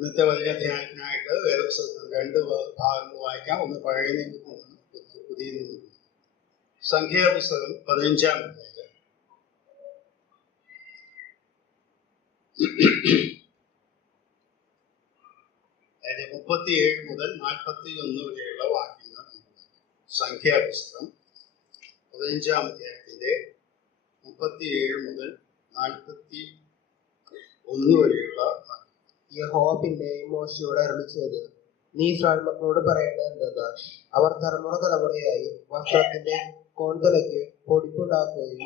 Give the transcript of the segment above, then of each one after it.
ഇന്നത്തെ വലിയ ധ്യാനത്തിനായിട്ട് വേദപുസ്തകത്തിൽ 2 ഭാഗങ്ങൾ വായിക്കാം. ഒന്ന് പഴയ നിയമത്തിൽ നിന്നും പുതിയ നിയമത്തിൽ. സംഖ്യാപുസ്തകം 15-ാം അധ്യായം. അതിന്റെ 37 മുതൽ 41 വരെയുള്ള വാക്യങ്ങൾ. സംഖ്യാപുസ്തകം 15-ാം അധ്യായത്തിന്റെ 37 മുതൽ 41 വരെയുള്ള വാക്യം. യഹോവ പിന്നെയും മോശെയോട് അരുളിച്ചെയ്തു, നീ ഇസ്രായേൽ മക്കളോട് പറയേണ്ടത് എന്തെന്നാൽ, അവർ തലമുറ തലമുറയായി വസ്ത്രത്തിന്റെ കോൺതലയ്ക്ക് പൊടിപ്പുണ്ടാക്കുകയും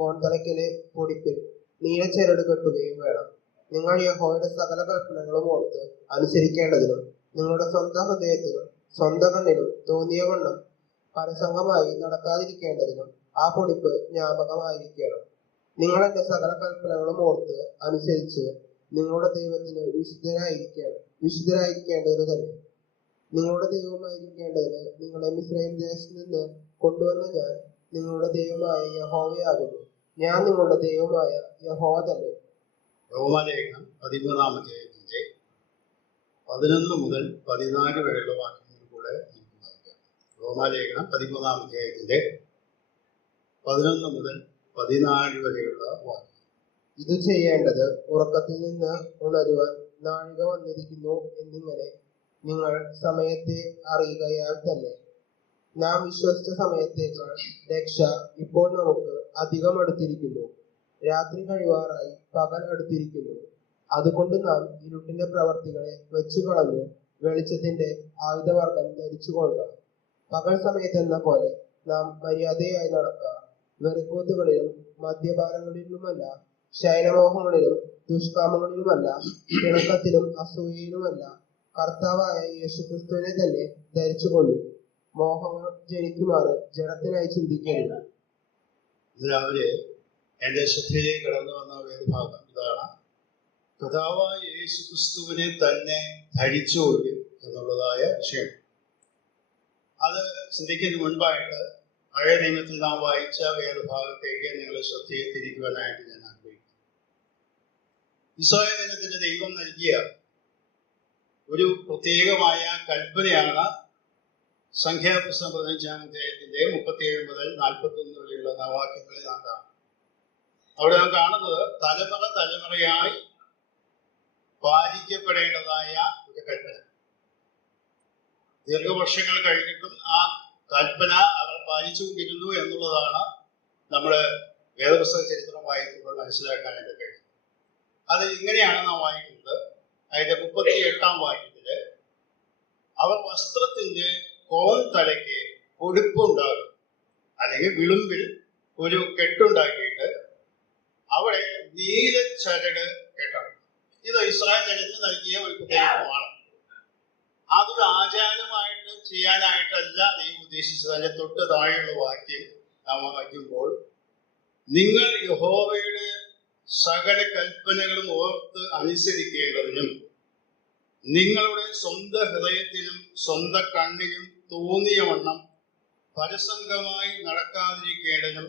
കോൺതലയ്ക്കലെ പൊടിപ്പിൽ നീലച്ചരട് കെട്ടുകയും വേണം. നിങ്ങൾ യഹോവയുടെ സകല കൽപ്പനകളും ഓർത്ത് അനുസരിക്കേണ്ടതിനും നിങ്ങളുടെ സ്വന്തം ഹൃദയത്തിനും സ്വന്തം കണ്ണിനും തോന്നിയ വണ്ണം പരസംഗമായി നടക്കാതിരിക്കേണ്ടതിനും ആ പൊടിപ്പ് ജ്ഞാപകമായിരിക്കണം. നിങ്ങൾ എന്റെ സകല കൽപ്പനകളും ഓർത്ത് അനുസരിച്ച് നിങ്ങളുടെ ദൈവത്തിന് വിശുദ്ധരായിരിക്കേണ്ടതിന് തന്നെ. നിങ്ങളുടെ ദൈവമായിരിക്കേണ്ടതിന് നിങ്ങളെ മിസ്രയീം ദേശത്ത് നിന്ന് കൊണ്ടുവന്ന ഞാൻ നിങ്ങളുടെ ദൈവമായ യഹോവയാകുന്നു. ഞാൻ നിങ്ങളുടെ ദൈവമായ യഹോവ തന്നെ. റോമാലേഖനം 13-ാം അധ്യായത്തിന്റെ 11 മുതൽ 14 വരെയുള്ള വാക്യങ്ങൾ കൂടെ നമുക്ക് വായിക്കാം. റോമാലേഖനം 13-ാം അധ്യായത്തിന്റെ 11 മുതൽ 14 വരെയുള്ള വാക്യം. ഇത് ചെയ്യേണ്ടത് ഉറക്കത്തിൽ നിന്ന് ഉണരുവാൻ നാഴിക വന്നിരിക്കുന്നു എന്നിങ്ങനെ നിങ്ങൾ സമയത്തെ അറിയുകയാൽ തന്നെ. നാം വിശ്വസിച്ച സമയത്തേക്കാൾ രക്ഷ ഇപ്പോൾ നമുക്ക് അധികം അടുത്തിരിക്കുന്നു. രാത്രി കഴിവാറായി പകൽ അടുത്തിരിക്കുന്നു. അതുകൊണ്ട് നാം ഇരുട്ടിന്റെ പ്രവർത്തികളെ വെച്ചു കളഞ്ഞ് വെളിച്ചത്തിന്റെ ആയുധവർഗം ധരിച്ചുകൊള്ളുക. പകൽ സമയത്തെന്ന പോലെ നാം മര്യാദയായി നടക്കുക. വെറുക്കൂത്തുകളിലും മദ്യപാനങ്ങളിലുമല്ല, ശയനമോഹങ്ങളിലും ദുഷ്കാമങ്ങളിലുമല്ല, പിണക്കത്തിലും അസൂയയിലുമല്ല, കർത്താവായ യേശുക്രിസ്തുവിനെ തന്നെ ധരിച്ചുകൊള്ളു. മോഹങ്ങൾ ജനിക്കുമാറ് ജഡത്തിനായി ചിന്തിക്കരുത്. രാവിലെ എന്റെ ശ്രദ്ധയിലേക്ക് കടന്നു വന്ന വേദഭാഗം ഇതാണ്: കർത്താവായ യേശുക്രിസ്തുവിനെ തന്നെ ധരിച്ചുകൊള്ളു എന്നുള്ളതായ വിഷയം. അത് ചിന്തിക്കുന്നതിന് മുൻപായിട്ട് പഴയ നിയമത്തിൽ നാം വായിച്ച വേദഭാഗത്തേക്ക് നിങ്ങളുടെ ശ്രദ്ധയെ തിരിക്കുവാനായിട്ട് ഞാൻ ആഗ്രഹിക്കുന്നു. ഇസ്രായേൽ ജനത്തിന്റെ ദൈവം നൽകിയ ഒരു പ്രത്യേകമായ കൽപ്പനയാണ് സംഖ്യാപുസ്തകം 15-ാം അധ്യായത്തിന്റെ 37 മുതൽ 41 വരെയുള്ള വാക്യങ്ങളിൽ നാം കാണും. അവിടെ നാം കാണുന്നത് തലമുറ തലമുറയായി പാലിക്കപ്പെടേണ്ടതായ ഒരു കൽപ്പന. ദീർഘവർഷങ്ങൾ കഴിഞ്ഞിട്ടും ആ കൽപ്പന അവർ പാലിച്ചുകൊണ്ടിരുന്നു എന്നുള്ളതാണ് നമ്മൾ വേദപുസ്തക ചരിത്രം വായിക്കുമ്പോൾ മനസ്സിലാക്കാനായിട്ട് കഴിയും. അത് ഇങ്ങനെയാണ് നാം വായിക്കുന്നത്. അതിന്റെ 38-ാം വാക്യത്തില് അവർ വസ്ത്രത്തിന്റെ കോൺതലയ്ക്ക് പൊടിപ്പുണ്ടാകും, അല്ലെങ്കിൽ വിളുമ്പിൽ ഒരു കെട്ടുണ്ടാക്കിയിട്ട് അവിടെ നീലച്ചരട് കെട്ടണം. ഇത് ഇസ്രായേൽ ജനത്തിന് നൽകിയ ഒരു പ്രത്യേകമാണ്. അതൊരു ആചാരമായിട്ട് ചെയ്യാനായിട്ടല്ല ദൈവം ഉദ്ദേശിച്ചത്. അതിന്റെ തൊട്ട് താഴെയുള്ള വാക്യം നാം വായിക്കുമ്പോൾ, നിങ്ങൾ യഹോവയുടെ സകല കൽപ്പനകളും ഓർത്ത് അനുസരിക്കേണ്ടതിനും നിങ്ങളുടെ സ്വന്തം ഹൃദയത്തിനും സ്വന്തം കണ്ണിനും തോന്നിയ വണ്ണം പരസംഗമായി നടക്കാതിരിക്കേണ്ടതിനും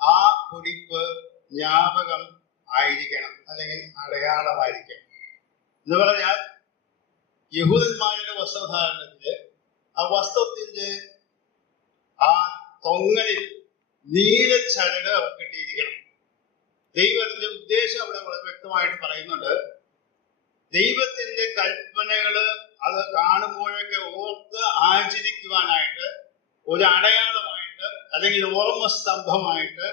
ആ പൊടിപ്പ് ജ്ഞാപകം ആയിരിക്കണം, അല്ലെങ്കിൽ അടയാളമായിരിക്കണം. എന്ന് പറഞ്ഞാൽ യഹൂദന്മാരുടെ വസ്ത്രധാരണത്തില് ആ വസ്ത്രത്തിന്റെ ആ തൊങ്ങലിൽ നീലച്ചരട് അവർ കെട്ടിയിരിക്കണം. ദൈവത്തിന്റെ ഉദ്ദേശം അവിടെ വളരെ വ്യക്തമായിട്ട് പറയുന്നുണ്ട്. ദൈവത്തിന്റെ കൽപ്പനകള് അത് കാണുമ്പോഴൊക്കെ ഓർത്ത് ആചരിക്കുവാനായിട്ട് ഒരു അടയാളമായിട്ട്, അല്ലെങ്കിൽ ഓർമ്മ സ്തംഭമായിട്ട്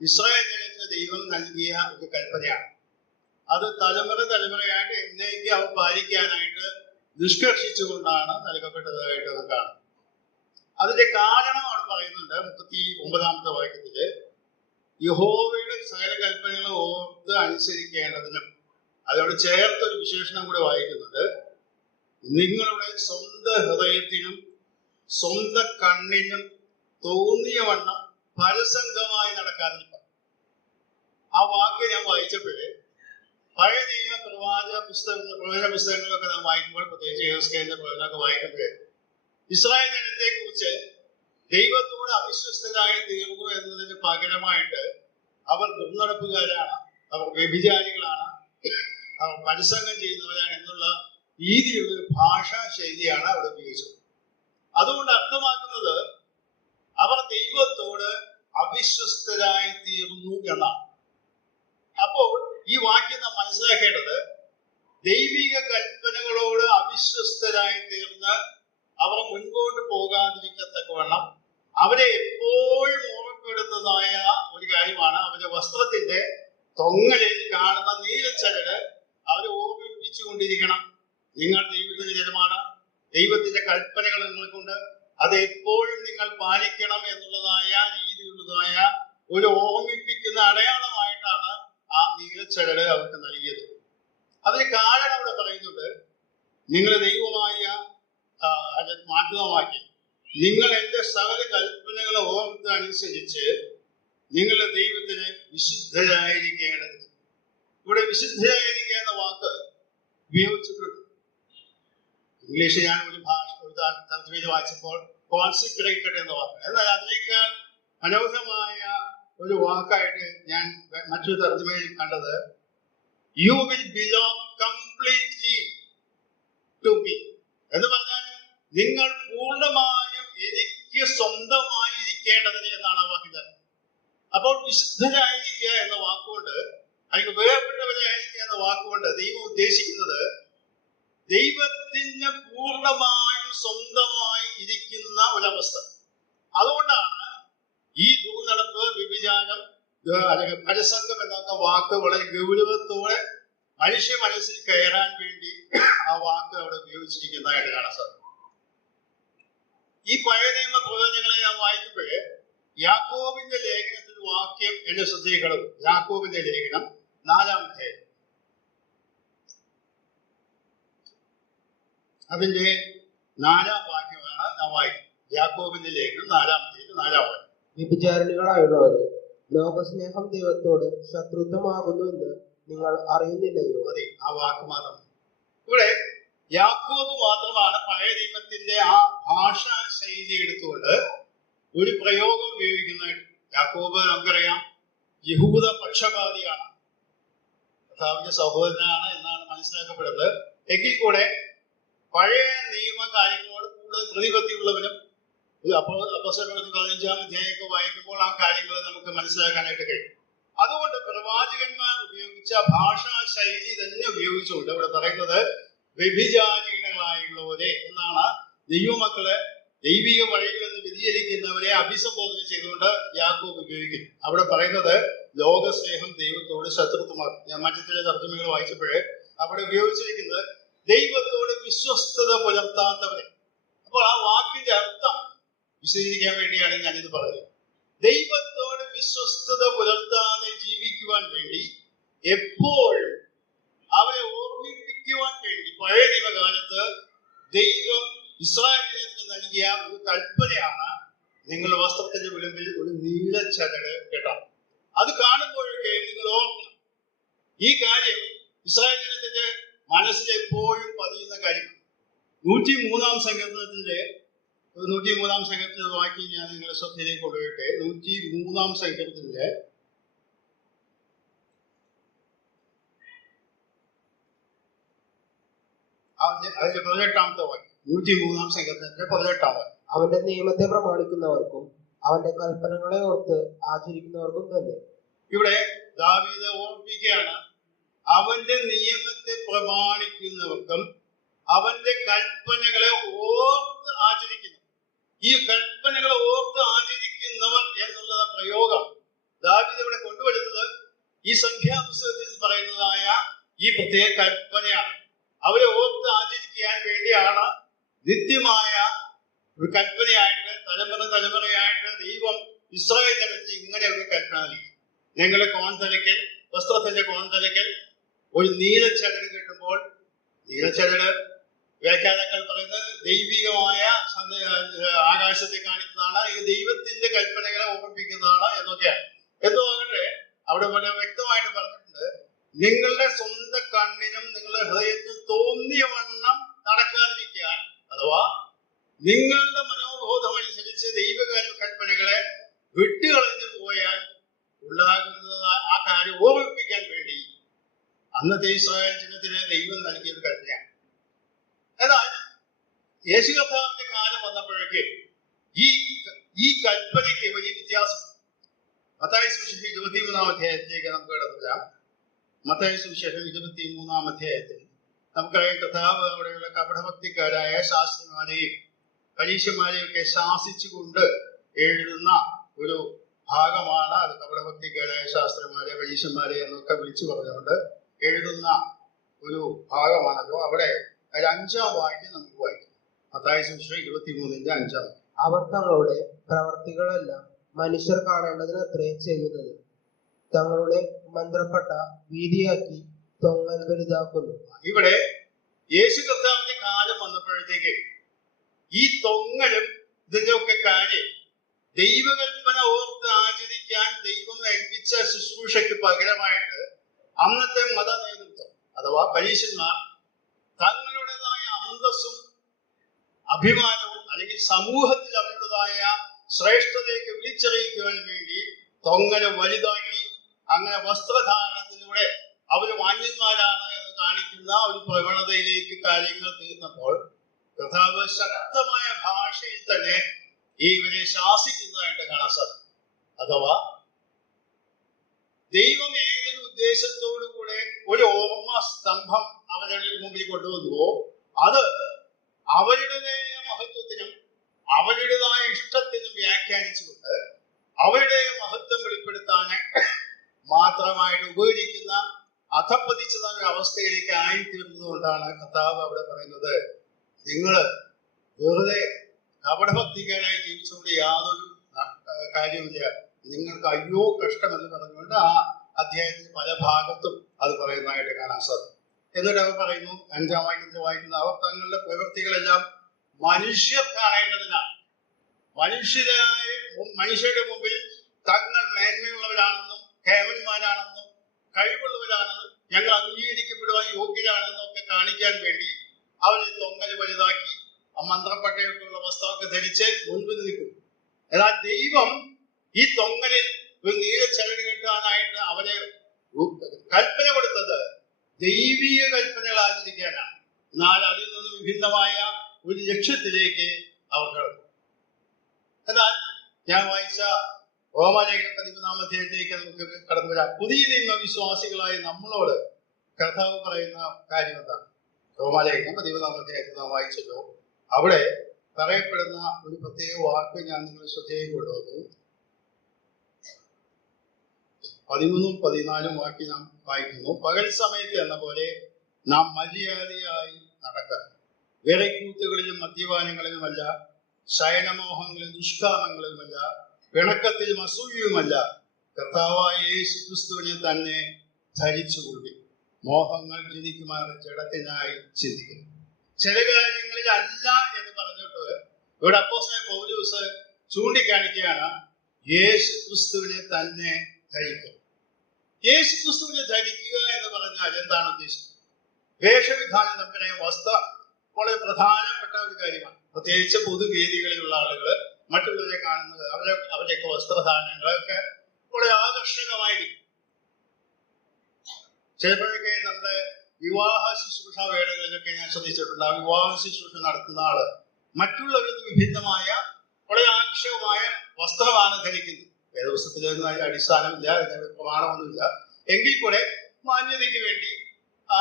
ഇസ്രായേൽ ജനത്തിന് ദൈവം നൽകിയ ഒരു കൽപ്പനയാണ്. അത് തലമുറ തലമുറയായിട്ട് എന്നേക്ക് അവർ പാലിക്കാനായിട്ട് നിഷ്കർഷിച്ചുകൊണ്ടാണ് നൽകപ്പെട്ടതായിട്ട് നാം കാണും. അതിന്റെ കാരണം അവിടെ പറയുന്നുണ്ട് 39-ാമത്തെ വാക്യത്തില്, യഹോവയുടെ സകല കൽപ്പനകൾ ഓർത്ത് അനുസരിക്കേണ്ടതിനും. അതോട് ചേർത്തൊരു വിശേഷണം കൂടെ വായിക്കുന്നുണ്ട്: നിങ്ങളുടെ സ്വന്തം ഹൃദയത്തിനും സ്വന്തം കണ്ണിനും തോന്നിയ വണ്ണം പരസംഗമായി നടക്കാതിരിക്കുക. ആ വാക്ക് ഞാൻ വായിച്ചപ്പോഴേ പഴയ നിയമ പ്രവചന പുസ്തകങ്ങളൊക്കെ നാം വായിക്കുമ്പോൾ, പ്രത്യേകിച്ച് യെഹെസ്കേലിന്റെ പ്രവചനമൊക്കെ വായിക്കുമ്പോൾ, ഇസ്രായേൽ ജനത്തെ കുറിച്ച് ദൈവത്തോട് അവിശ്വസ്തരായി തീർന്നു എന്നതിന് പകരമായിട്ട് അവർ ദുർനടപ്പുകാരാണ്, അവർ വ്യഭിചാരികളാണ്, പരിസംഗം ചെയ്യുന്നവരാണ് എന്നുള്ള രീതിയിലുള്ള ഒരു ഭാഷാ ശൈലിയാണ് അവിടെ ഉപയോഗിച്ചത്. അതുകൊണ്ട് അർത്ഥമാക്കുന്നത് അവർ ദൈവത്തോട് അവിശ്വസ്തരായി തീർന്നു എന്നാണ്. അപ്പോൾ ഈ വാക്യം നാം മനസ്സിലാക്കേണ്ടത് ദൈവിക കൽപ്പനകളോട് അവിശ്വസ്തരായി തീർന്ന് അവർ മുൻപോട്ട് പോകാതിരിക്കത്തക്കവണ്ണം അവരെ എപ്പോഴും ഓർമ്മപ്പെടുത്തുന്നതായ ഒരു കാര്യമാണ് അവരുടെ വസ്ത്രത്തിന്റെ തൊങ്ങലിൽ കാണുന്ന നീലച്ചരട് അവരെ ഓർമ്മിപ്പിച്ചു കൊണ്ടിരിക്കണം. നിങ്ങൾ ദൈവത്തിന്റെ ജനമാണ്, ദൈവത്തിന്റെ കൽപ്പനകൾ നിങ്ങൾക്കുണ്ട്, അത് എപ്പോഴും നിങ്ങൾ പാലിക്കണം എന്നുള്ളതായ രീതിയിലുള്ളതായ ഒരു ഓർമ്മിപ്പിക്കുന്ന അടയാളമായിട്ടാണ് ആ നീലച്ചരട് അവർക്ക് നൽകിയത്. അതിന് കാരണം അവിടെ പറയുന്നുണ്ട്, നിങ്ങൾ ദൈവമായ മാധ്യമമാക്കി നിങ്ങൾ എന്റെ സകല കൽപ്പനകളെ ഓർത്ത് അനുസരിച്ച് നിങ്ങളുടെ ദൈവത്തിന് വിശുദ്ധരായിരിക്കേണ്ടത്. ഇവിടെ വിശുദ്ധരായിരിക്കുക എന്ന വാക്ക് ഉപയോഗിച്ചിട്ടുണ്ട്. ഇംഗ്ലീഷ് ഞാൻ ഒരു തർജ്ജമയിൽ വായിച്ചപ്പോൾ കോൺസെൻട്രേറ്റഡ് എന്ന വാക്ക്, എന്നാൽ അതിനേക്കാൾ മനോഹരമായ ഒരു വാക്കായിട്ട് ഞാൻ മറ്റൊരു തർജ്ജമയിൽ കണ്ടത് you will belong completely to me എന്ന് പറഞ്ഞാൽ നിങ്ങൾ പൂർണ്ണമായും എനിക്ക് സ്വന്തമായിരിക്കേണ്ടതിന് എന്നാണ് ആ വാക്കിന്റെ. അപ്പോൾ വിശുദ്ധരായിരിക്കുക എന്ന വാക്കുകൊണ്ട്, അല്ലെങ്കിൽ വേർപെട്ടവരായിരിക്കുക എന്ന വാക്കുകൊണ്ട് ദൈവം ഉദ്ദേശിക്കുന്നത് ദൈവത്തിന് പൂർണ്ണമായും സ്വന്തമായി ഇരിക്കുന്ന ഒരവസ്ഥ. അതുകൊണ്ടാണ് ഈ ദുർനടപ്പ്, വ്യഭിചാരം അല്ലെങ്കിൽ പരിസംഗം എന്നൊക്കെ വാക്ക് വളരെ ഗൗരവത്തോടെ മനുഷ്യ മനസ്സിൽ കയറാൻ വേണ്ടി ആ വാക്ക് അവിടെ ഉപയോഗിച്ചിരിക്കുന്നതായിട്ട് കാണാൻ സാധിക്കും. ഈ പഴയ നിയമ പ്രവചനങ്ങളെ ഞാൻ വായിക്കുമ്പോഴേ യാക്കോബിന്റെ ലേഖനത്തിൽ വാക്യം എന്റെ ശ്രദ്ധയിൽ കടന്നു. യാക്കോബിന്റെ ലേഖനം 4-ാം അധ്യായം, അതിന്റെ 4-ാം വാക്യമാണ് ഞാൻ വായിക്കുന്നത്. യാക്കോബിന്റെ ലേഖനം 4-ാം അധ്യായം 4-ാം വാക്യം. വ്യഭിചാരിണികളായുള്ളവരെ, ലോകസ്നേഹം ദൈവത്തോട് ശത്രുത്വമാകുന്നു എന്ന് നിങ്ങൾ അറിയുന്നില്ലയോ? അതെ, ആ വാക്ക് മാത്രം. ഇവിടെ യാക്കോബ് മാത്രമാണ് പഴയ നിയമത്തിന്റെ ആ ഭാഷാ ശൈലി എടുത്തുകൊണ്ട് ഒരു പ്രയോഗം ഉപയോഗിക്കുന്നതായിട്ട്. യാക്കോബ് നമുക്കറിയാം യഹൂദ പക്ഷപാതിയാണ്, കർത്താവിന്റെ സഹോദരനാണ് എന്നാണ് മനസ്സിലാക്കപ്പെടുന്നത്. എങ്കിൽ കൂടെ പഴയ നിയമ കാര്യങ്ങളോട് കൂടുതൽ പ്രതിപത്തിയുള്ളവരും അപ്പോസ്തലപ്രവൃത്തി 15-ാം അധ്യായമൊക്കെ വായിക്കുമ്പോൾ ആ കാര്യങ്ങൾ നമുക്ക് മനസ്സിലാക്കാനായിട്ട് കഴിയും. അതുകൊണ്ട് പ്രവാചകന്മാർ ഉപയോഗിച്ച ഭാഷാ ശൈലി തന്നെ ഉപയോഗിച്ചുകൊണ്ട് ഇവിടെ പറയുന്നത് വ്യഭിചാരികളായുള്ളവരെ എന്നാണ്. ദൈവമക്കളെ ദൈവിക വഴികളിൽ നിന്ന് വ്യതിചലിക്കുന്നവരെ അഭിസംബോധന ചെയ്തുകൊണ്ട് യാക്കോബ് ഉപയോഗിക്കുന്നു. അവിടെ പറയുന്നത് ലോകസ്നേഹം ദൈവത്തോട് ശത്രുത്വമാക്കും. ഞാൻ മറ്റു ചില തർജ്ജമകൾ വായിച്ചപ്പോഴേ അവിടെ ഉപയോഗിച്ചിരിക്കുന്നത് ദൈവത്തോട് വിശ്വസ്തത പുലർത്താത്തവരെ. അപ്പോൾ ആ വാക്കിന്റെ അർത്ഥം വിശദീകരിക്കാൻ വേണ്ടിയാണ് ഞാനിത് പറയുന്നത്. ദൈവത്തോട് വിശ്വസ്തത പുലർത്താതെ ജീവിക്കുവാൻ വേണ്ടി എപ്പോഴും അവരെ ഓർമ്മിപ്പിക്കുവാൻ വേണ്ടി പഴയ നിയമകാലത്ത് ദൈവം ഇസ്രായേലിന് നൽകിയ ഒരു കൽപ്പനയാണ് നിങ്ങളുടെ വസ്ത്രത്തിന്റെ വിളിമ്പിൽ ഒരു നീലച്ചരട് കേട്ടോ. അത് കാണുമ്പോഴൊക്കെ നിങ്ങൾ ഓർക്കണം, ഈ കാര്യം ഇസ്രായേലിന്റെ മനസ്സിൽ എപ്പോഴും പതിയുന്ന കാര്യമാണ്. 103-ാം സങ്കീർത്തനത്തിന്റെ 103-ാം സങ്കീർത്തനത്തിൽ വാക്കി ഞാൻ നിങ്ങളുടെ ശ്രദ്ധയിലേക്ക് കൊണ്ടുപോയിട്ട് 103-ാം സങ്കീർത്തനത്തിലെ അതിന്റെ 18-ാമത്തെ വാക്യം. 103-ാം സങ്കീർത്തനത്തിന്റെ 18-ാം വാക്യം. അവന്റെ നിയമത്തെ പ്രമാണിക്കുന്നവർക്കും അവന്റെ കൽപ്പനകളെ ഓർത്ത് ആചരിക്കുന്നവർക്കും തന്നെ. ഇവിടെ ദാവീദ് ഓർമ്മിപ്പിക്കുകയാണ്, അവന്റെ നിയമത്തെ പ്രമാണിക്കുന്നവർക്കും അവന്റെ കൽപ്പനകളെ ഓർത്ത് ആചരിക്കുന്നു. ഈ കൽപ്പനകളെ ഓർത്ത് ആചരിക്കുന്നവർ എന്നുള്ള പ്രയോഗം ദാവീദ് ഇവിടെ കൊണ്ടുവരുന്നത് ഈ സംഖ്യാപുസ്തകത്തിൽ പറയുന്നതായ ഈ പ്രത്യേക കൽപ്പനയാണ്. അവരെ ഓർത്ത് ആചരിക്കാൻ വേണ്ടിയാണ് നിത്യമായ ഒരു കൽപ്പനയായിട്ട് തലമുറയായിട്ട് ദൈവം ഇസ്രായേൽ ജനത്തിന് ഇങ്ങനെ ഒരു കൽപ്പന നൽകി. ഞങ്ങളെ കോൺതലയ്ക്കൽ, വസ്ത്രത്തിന്റെ കോൺതലയ്ക്കൽ ഒരു നീലച്ചരട് കിട്ടുമ്പോൾ, നീലച്ചരട് വ്യാഖ്യാതാക്കൾ പറയുന്നത് ദൈവികമായ ആകാശത്തെ കാണിക്കുന്നതാണ്, ഇത് ദൈവത്തിന്റെ കൽപ്പനകളെ ഓർമ്മിപ്പിക്കുന്നതാണ് എന്നൊക്കെയാണ്. എന്തുകൊണ്ടേ അവിടെ വളരെ വ്യക്തമായിട്ട് പറഞ്ഞിട്ടുണ്ട്, നിങ്ങളുടെ സ്വന്തം കണ്ണിനും നിങ്ങളുടെ ഹൃദയത്തിൽ തോന്നിയ വണ്ണം നടക്കാതിരിക്കാൻ, അഥവാ നിങ്ങളുടെ മനോബോധം അനുസരിച്ച് ദൈവ കൽപ്പനകളെ വിട്ടുകളഞ്ഞു പോയാൽ ഉണ്ടാകുന്ന ആ കാര്യം ഓർമ്മിപ്പിക്കാൻ വേണ്ടി അന്നത്തെ ഇസ്രായേൽ ജനത്തിന് ദൈവം നൽകിയ ഒരു കൽപ്പനയാണ്. എന്നാൽ യേശു കർത്താവിന്റെ കാലം വന്നപ്പോഴേക്ക് ഈ കൽപ്പനയ്ക്ക് വലിയ വ്യത്യാസം. മത്തായി സുവിശേഷം 23-ാം അധ്യായത്തിലേക്ക് നമുക്ക് കടന്നു വരാം. മത്തായി സുവിശേഷം 23-ാം അധ്യായത്തിൽ നമുക്കറിയാം, കർത്താവ് അവിടെയുള്ള കപടഭക്തിക്കാരായ ശാസ്ത്രിമാരെയും പരീക്ഷന്മാരെയും ഒക്കെ ശാസിച്ചുകൊണ്ട് എഴുതുന്ന ഒരു ഭാഗമാണ് അത്. കപടഭക്തിക്കാരായ ശാസ്ത്രിമാരെ പരീക്ഷന്മാരെ എന്നൊക്കെ വിളിച്ചു പറഞ്ഞുകൊണ്ട് എഴുതുന്ന ഒരു ഭാഗമാണല്ലോ. അവിടെ ഒരു 5-ാം വാക്യം നമുക്ക് വായിക്കാം. മത്തായി സുവിശേഷം 23-ന്റെ 5-ാം. അവർ തങ്ങളുടെ പ്രവർത്തികളെല്ലാം മനുഷ്യർ കാണേണ്ടതിന് അത്രേ ചെയ്യുന്നത്. തങ്ങളുടെ മന്ത്രപ്പെട്ട വീതിയാക്കി തൊങ്ങൽ വലുതാക്കുന്നു. ഇവിടെ യേശു കർത്താവിന്റെ കാലം വന്നപ്പോഴത്തേക്ക് ഈ തൊങ്ങലും ഇതിന്റെ ഒക്കെ കാര്യം ദൈവകൽപ്പന ഓർത്ത് ആചരിക്കാൻ ദൈവം ഏൽപ്പിച്ച ശുശ്രൂഷയ്ക്ക് പകരമായിട്ട് അന്നത്തെ മത നേതൃത്വം അഥവാ പരീശന്മാർ തങ്ങളുടേതായ അന്തസ്സും അഭിമാനവും അല്ലെങ്കിൽ സമൂഹത്തിൽ അവരുടേതായ ശ്രേഷ്ഠതയ്ക്ക് വിളിച്ചറിയിക്കുവാൻ വേണ്ടി തൊങ്ങല് വലുതാക്കി അങ്ങനെ വസ്ത്രധാരണത്തിലൂടെ അവർ മാന്യന്മാരാണ് എന്ന് കാണിക്കുന്ന ഒരു പ്രവണതയിലേക്ക് കാര്യങ്ങൾ തീർന്നപ്പോൾ കർത്താവ് ശക്തമായ ഭാഷയിൽ തന്നെ ഇവരെ ശാസിക്കുന്നതായിട്ട് കാണാൻ സാധിക്കും. അഥവാ ദൈവം ഏതൊരു ഉദ്ദേശത്തോടു കൂടെ ഒരു ഓർമ്മ സ്തംഭം അവരുടെ മുമ്പിൽ കൊണ്ടുവന്നുവോ അത് അവരുടേതായ മഹത്വത്തിനും അവരുടേതായ ഇഷ്ടത്തിനും വ്യാഖ്യാനിച്ചുകൊണ്ട് അവരുടെ മഹത്വം വെളിപ്പെടുത്താൻ മാത്രമായിട്ട് ഉപകരിക്കുന്ന അധപ്പതിച്ചതായ ഒരു അവസ്ഥയിലേക്ക് ആയിത്തീർന്നത് കൊണ്ടാണ് കർത്താവ് അവിടെ പറയുന്നത്, നിങ്ങള് വെറുതെ കപടഭക്തിക്കാരായി ജീവിച്ചുകൊണ്ട് യാതൊരു കാര്യമില്ല, നിങ്ങൾക്ക് അയ്യോ കഷ്ടമെന്ന് പറഞ്ഞുകൊണ്ട് ആ അധ്യായത്തിന് പല ഭാഗത്തും അത് പറയുന്നതായിട്ട് കാണാൻ സാധിക്കും. എന്നിട്ട് അവർ പറയുന്നു, 5-ാം വാക്യത്തിൽ വായിക്കുന്ന, അവർ തങ്ങളുടെ പ്രവൃത്തികളെല്ലാം മനുഷ്യർ കാണേണ്ടതിനാണ്. മനുഷ്യരുടെ മുമ്പിൽ തങ്ങൾ മേന്മയുള്ളവരാണെന്നും കേമന്മാരാണെന്നും കഴിവുള്ളവരാണെന്നും ഞങ്ങൾ അംഗീകരിക്കപ്പെടുവാൻ യോഗ്യരാണെന്നും ഒക്കെ കാണിക്കാൻ വേണ്ടി അവരെ തൊങ്ങൽ വലുതാക്കി മന്ത്രപ്പട്ടയൊക്കെയുള്ള വസ്ത്രമൊക്കെ ധരിച്ച് മുൻപിൽ നിൽക്കും. എന്നാൽ ദൈവം ഈ തൊങ്ങലിൽ ഒരു നീലച്ചരട് കിട്ടാനായിട്ട് അവരെ കൽപ്പന കൊടുത്തത് ദൈവീയ കൽപ്പനകൾ ആചരിക്കാനാണ്. എന്നാൽ അതിൽ നിന്ന് വിഭിന്നമായ ഒരു ലക്ഷ്യത്തിലേക്ക് അവർ കടന്നു. എന്നാൽ ഞാൻ വായിച്ച റോമാലേഖനം 13-ാം അധ്യായത്തിലേക്ക് നമുക്ക് കടന്നു വരാം. പുതിയ നിയമ വിശ്വാസികളായ നമ്മളോട് കർത്താവ് പറയുന്ന കാര്യം എന്താണ്? റോമാലേഖനം 13-ാം അധ്യായത്തിൽ നാം വായിച്ചല്ലോ. അവിടെ പറയപ്പെടുന്ന ഒരു പ്രത്യേക വാക്ക് ഞാൻ നിങ്ങൾ ശ്രദ്ധയിൽ കൊണ്ടുവന്നു. 13-ഉം 14-ഉം വാക്യം നാം വായിക്കുന്നു. പകൽ സമയത്ത് എന്ന പോലെ നാം മര്യാദയായി നടക്കുക, വിറയ്ക്കൂത്തുകളിലും മദ്യപാനങ്ങളിലുമല്ല, ശയനമോഹങ്ങളിലും ദുഷ്കാമങ്ങളിലുമല്ല, പിണക്കത്തിലും അസൂയയുമല്ല, കർത്താവായ യേശു ക്രിസ്തുവിനെ തന്നെ ധരിച്ചുകൊള്ളി. മോഹങ്ങൾ ജനിക്കുമാറ് ജഡത്തിനായി ചിന്തിക്കുന്നു. ചില കാര്യങ്ങളിൽ അല്ല എന്ന് പറഞ്ഞിട്ട് ഇവിടെ അപ്പോസ്തലൻ പൗലോസ് ചൂണ്ടിക്കാണിക്കുകയാണ്, യേശു ക്രിസ്തുവിനെ തന്നെ ധരിക്കുക. യേശു ക്രിസ്തുവിനെ ധരിക്കുക എന്ന് പറഞ്ഞാൽ എന്താണ് ഉദ്ദേശിക്കുന്നത്? വേഷവിധാനം നമുക്കറിയാം, വസ്ത്രം വളരെ പ്രധാനപ്പെട്ട ഒരു കാര്യമാണ്. പ്രത്യേകിച്ച് പൊതുവേദികളിലുള്ള ആളുകൾ മറ്റുള്ളവരെ കാണുന്നത് അവരുടെയൊക്കെ വസ്ത്രധാരണങ്ങളൊക്കെ വളരെ ആകർഷകമായിരിക്കും. ചിലപ്പോഴൊക്കെ നമ്മുടെ വിവാഹ ശുശ്രൂഷ വേളകളിലൊക്കെ ഞാൻ ശ്രദ്ധിച്ചിട്ടുണ്ട്, ആ വിവാഹ ശുശ്രൂഷ നടത്തുന്ന ആള് മറ്റുള്ളവരിൽ നിന്ന് വിഭിന്നമായ വളരെ ആകർഷകമായ വസ്ത്രമാണ് ധരിക്കുന്നത്. വേദപുസ്തകത്തിലൊന്നും അതിന് അടിസ്ഥാനമില്ല, അതിന് പ്രമാണമൊന്നുമില്ല. എങ്കിൽ കൂടെ മാന്യതയ്ക്ക് വേണ്ടി ആ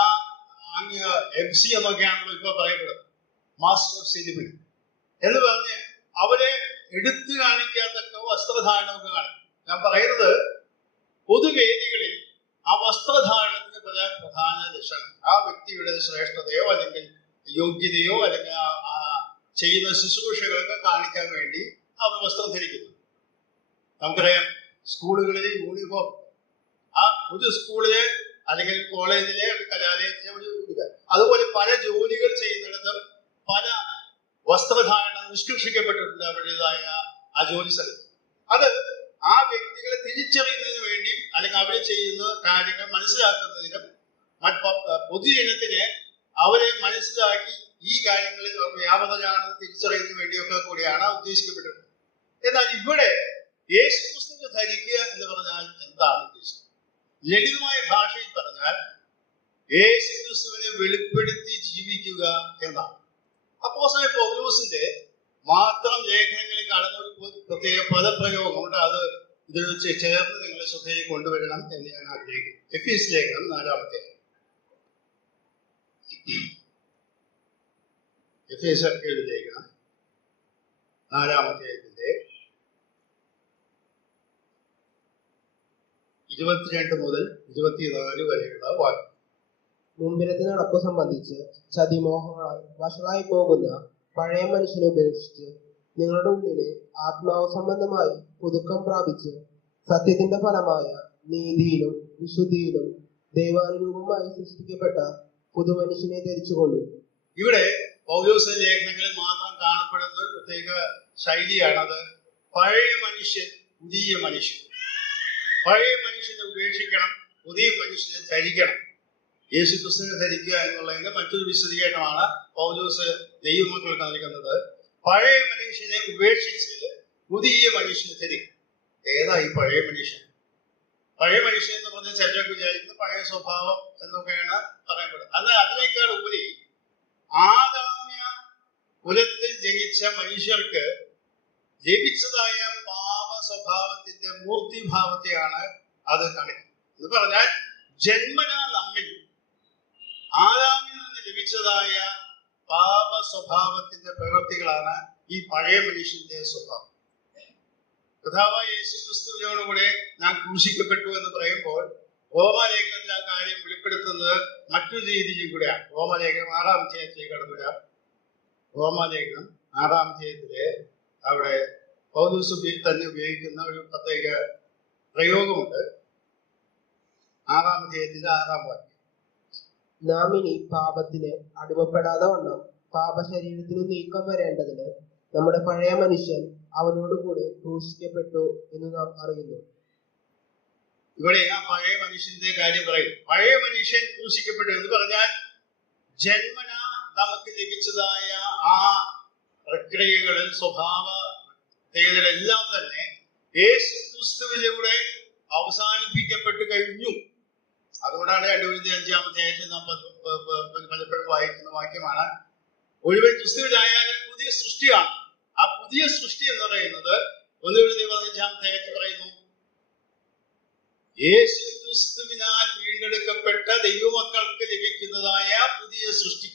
MC എന്നൊക്കെയാണല്ലോ ഇപ്പൊ പറയപ്പെടുന്നത്, മാസ്റ്റർ ഓഫ് സെലിബ്രിറ്റി എന്ന് പറഞ്ഞ് അവരെ എടുത്തു കാണിക്കാത്തക്ക വസ്ത്രധാരണമൊക്കെ കാണിക്കും. ഞാൻ പറയുന്നത് പൊതുവേദികളിൽ ആ വസ്ത്രധാരണത്തിന് പല പ്രധാന ലക്ഷണം, ആ വ്യക്തിയുടെ ശ്രേഷ്ഠതയോ അല്ലെങ്കിൽ യോഗ്യതയോ അല്ലെങ്കിൽ ചെയ്യുന്ന ശുശ്രൂഷകളൊക്കെ കാണിക്കാൻ വേണ്ടി അവർ വസ്ത്രം ധരിക്കുന്നു. നമുക്കറിയാം, സ്കൂളുകളിൽ യൂണിഫോം, ആ ഒരു സ്കൂളിലെ അല്ലെങ്കിൽ കോളേജിലെ കലാലയത്തിലെ ഒരു ഇത്, അതുപോലെ പല ജോലികൾ ചെയ്യുന്നിടത്തും പല വസ്ത്രധാരണം നിഷ്കർഷിക്കപ്പെട്ടിട്ടുണ്ട് അവരുടേതായ ആ ജോലി സ്ഥലത്ത്. അത് ആ വ്യക്തികളെ തിരിച്ചറിയുന്നതിന് വേണ്ടി അല്ലെങ്കിൽ അവർ ചെയ്യുന്ന കാര്യങ്ങൾ മനസ്സിലാക്കുന്നതിനും പൊതുജനത്തിന് അവരെ മനസ്സിലാക്കി ഈ കാര്യങ്ങളിൽ വ്യാപകരാണെന്ന് തിരിച്ചറിയുന്നതിന് വേണ്ടിയൊക്കെ കൂടിയാണ് ഉദ്ദേശിക്കപ്പെട്ടിട്ടുള്ളത്. എന്നാൽ ഇവിടെ യേശു ക്രിസ്തുവിനെ ധരിക്കുക എന്ന് പറഞ്ഞാൽ എന്താണ് ഉദ്ദേശിക്കുന്നത്? ലളിതമായ ഭാഷയിൽ പറഞ്ഞാൽ യേശുക്രിസ്തുവിനെ വെളിപ്പെടുത്തി ജീവിക്കുക എന്നാണ്. അപ്പോസ്തലൻ പൗലോസിന്റെ മാത്രം ലേഖനങ്ങളിൽ കാണുന്ന ഒരു പ്രത്യേക പദപ്രയോഗമുണ്ട്. അത് ഇതിൽ വെച്ച് ചേർന്ന് നിങ്ങളെ ശ്രദ്ധയിൽ കൊണ്ടുവരണം എന്ന് ഞാൻ ആഗ്രഹിക്കുന്നു. എഫീസ് ലേഖനം 4-ാമത്തെ എഫേസ്യർക്ക് ലേഖനം 4-ാമത്തെ 22 മുതൽ 24 വരെയുള്ള വാക്യം. മുമ്പിലത്തെ നടപ്പ് സംബന്ധിച്ച് ചതിമോഹങ്ങളാൽ വഷളായി പോകുന്ന പഴയ മനുഷ്യനെ ഉപേക്ഷിച്ച് നിങ്ങളുടെ ഉള്ളിലെ ആത്മാവ് സംബന്ധമായി പുതുക്കം പ്രാപിച്ച് സത്യത്തിന്റെ ഫലമായ നീതിയിലും വിശുദ്ധിയിലും ദൈവാനുരൂപമായി സൃഷ്ടിക്കപ്പെട്ട പുതുമനുഷ്യനെ ധരിച്ചുകൊള്ളു. ഇവിടെ പൗലോസ് ലേഖനങ്ങളിൽ മാത്രം കാണപ്പെടുന്ന ഒരു പ്രത്യേക ശൈലിയാണത്. പഴയ മനുഷ്യൻ, പുതിയ മനുഷ്യൻ. പഴയ മനുഷ്യനെ ഉപേക്ഷിക്കണം, പുതിയ മനുഷ്യനെ ധരിക്കണം. യേശുക്രിസ്തുവിനെ ധരിക്കുക എന്നുള്ളതിന്റെ മറ്റൊരു വിശദീകരണമാണ് പൗലോസ് ദൈവമക്കൾക്ക് നൽകുന്നത്. പഴയ മനുഷ്യനെ ഉപേക്ഷിച്ച് പുതിയ മനുഷ്യനെ ധരിക്കും. ഏതാ ഈ പഴയ മനുഷ്യൻ? പഴയ മനുഷ്യൻ എന്ന് പറഞ്ഞാൽ ചിലരൊക്കെ വിചാരിക്കുന്ന പഴയ സ്വഭാവം എന്നൊക്കെയാണ് പറയപ്പെടുന്നത്. എന്നാൽ അതിനേക്കാൾ ഉപരി ആദാമ്യ കുലത്തിൽ ജനിച്ച മനുഷ്യർക്ക് ലഭിച്ചതായ പാപ സ്വഭാവത്തിന്റെ മൂർത്തിഭാവത്തെയാണ് അത് കാണിക്കുന്നത്. എന്ന് പറഞ്ഞാൽ ജന്മനാ നമ്മിൽ ആദാമിൽ നിന്ന് ലഭിച്ചതായ പാപ സ്വഭാവത്തിന്റെ പ്രവൃത്തികളാണ് ഈ പഴയ മനുഷ്യന്റെ സ്വഭാവം. കഥാവായ യേശുക്രിസ്തുവിനോടുകൂടെ നാം ക്രൂശിക്കപ്പെട്ടു എന്ന് പറയുമ്പോൾ റോമാലേഖനത്തിൽ ആ കാര്യം വെളിപ്പെടുത്തുന്നത് മറ്റൊരു രീതിയിലും കൂടെയാണ്. റോമാലേഖനം 6-ാം അധ്യായത്തിലേക്ക് കടന്നു വരാം. റോമാലേഖനം 6-ാം അധ്യായത്തിലെ അവിടെ പൗലോസ് തന്നെ ഉപയോഗിക്കുന്ന ഒരു പ്രത്യേക പ്രയോഗമുണ്ട്. 6-ാം അധ്യായത്തിന്റെ 6-ാം വാക്യം. നാം ഇനി പാപത്തിന് അടിമപ്പെടാതെ വണ്ണം പാപശരീരത്തിന് നീക്കം വരേണ്ടതിന് നമ്മുടെ പഴയ മനുഷ്യൻ അവനോടുകൂടെ ക്രൂശിക്കപ്പെട്ടു എന്ന് നാം അറിയുന്നു. ഇവിടെ ആ പഴയ മനുഷ്യന്റെ കാര്യം പറയും. പഴയ മനുഷ്യൻ ക്രൂശിക്കപ്പെട്ടു എന്ന് പറഞ്ഞാൽ ജന്മന നമുക്ക് ലഭിച്ചതായ ആ പ്രക്രിയകളിൽ സ്വഭാവതകളെല്ലാം തന്നെ യേശുക്രിസ്തുവിലൂടെ അവസാനിപ്പിക്കപ്പെട്ടു കഴിഞ്ഞു. അതുകൊണ്ടാണ് 2 Corinthians 5-ാം അധ്യായത്തിൽ നാം പലപ്പോഴും വായിക്കുന്ന വാക്യമാണ്, ഒരുവൻ ക്രിസ്തുവിലായാലും പുതിയ സൃഷ്ടിയാണ്. ആ പുതിയ സൃഷ്ടി എന്ന് പറയുന്നത് 1 Corinthians 15-ാം അധ്യായത്തിൽ പറയുന്നു, യേശു ക്രിസ്തുവിനാൽ വീണ്ടെടുക്കപ്പെട്ട ദൈവമക്കൾക്ക് ലഭിക്കുന്നതായ പുതിയ സൃഷ്ടി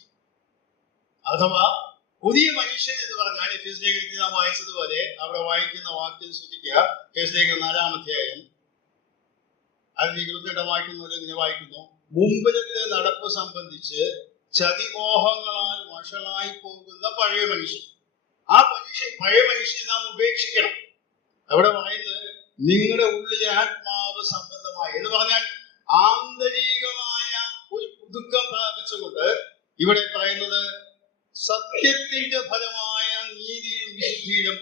അഥവാ പുതിയ മനുഷ്യൻ എന്ന് പറഞ്ഞാൽ എഫേസ്യ ലേഖനത്തിൽ നാം വായിച്ചതുപോലെ അവിടെ വായിക്കുന്ന വാക്യം ശ്രദ്ധിക്കുക. എഫേസ്യ ലേഖനം 4-ാം അധ്യായം അതിന് 22-ാം വാക്യം മുതൽ ഇങ്ങനെ വായിക്കുന്നു, മുമ്പിലത്തെ നടപ്പ് സംബന്ധിച്ച് ചതിമോഹങ്ങളാൽ വഷളായി പോകുന്ന പഴയ മനുഷ്യൻ. ആ പഴയ മനുഷ്യനെ നാം ഉപേക്ഷിക്കണം. അവിടെ പറയുന്നത് നിങ്ങളുടെ ഉള്ളിലെ ആത്മാവ് സംബന്ധമായി എന്ന് പറഞ്ഞാൽ ആന്തരികമായ ഒരു പുതുക്കം പ്രാപിച്ചുകൊണ്ട് ഇവിടെ പറയുന്നത് സത്യത്തിന്റെ ഫലമായ നീതിയും വിശുദ്ധിയിലും